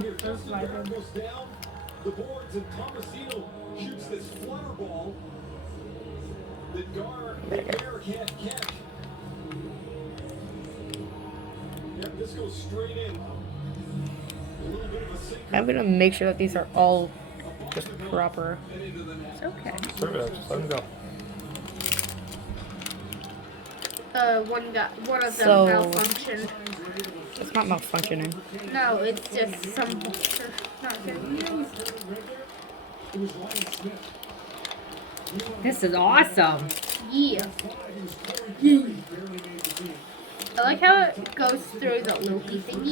Those vital. goes down the boards and Tomasino shoots this flutter ball that Gar can't catch. Yep, this goes straight in. A little bit of a sinker. I'm gonna make sure that these are all just proper. And into the net. It's okay. Serve it out, just let him go. One of them So- malfunctioned. It's not malfunctioning. No, it's just some not getting used. This is awesome. Yeah. I like how it goes through the Loki thingy.